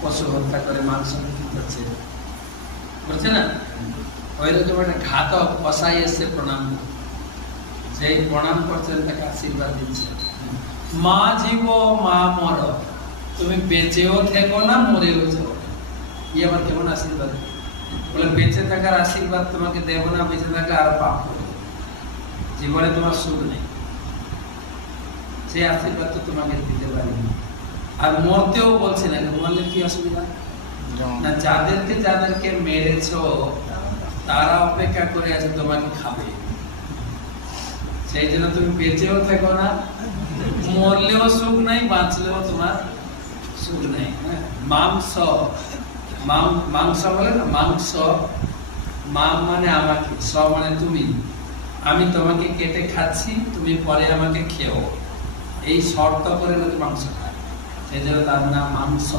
পশু হত্যা করে মাংস বিক্রি করছে, করছে না? ওইরকম একটা ঘাতক কসাই এসে প্রণাম, সেই প্রণাম করছেন তাকে আশীর্বাদ দিচ্ছে, মা জীব মা মর, তুমি বেঁচেও থেকো না মরেও যাও। ই আবার কেমন আশীর্বাদ? বলে বেঁচে থাকার আশীর্বাদ তোমাকে দেব না, বেঁচে থাকলে আর পাপ করবে, জীবনে তোমার সুখ নেই, সেই আশীর্বাদ তো তোমাকে দিতে পারি না। আর মরতেও বলছে না, মরলে কি অসুবিধা না? যাদেরকে মেরেছো তারা অপেক্ষা করে আছে তোমাকে খাবে, সেই জন্য তুমি বেঁচেও থেকো না, মরলেও সুখ নাই, বাঁচলেও তোমার সুখ নেই। মাংস, মাংস বলে না, মাংস, মাম মানে আমাকে, স মানে তুমি, আমি তোমাকে কেটে খাচ্ছি, তুমি পরে আমাকে খেও, এই শর্ত করে লোক মাংস খায়, সেই জন্য তার নাম মাংস।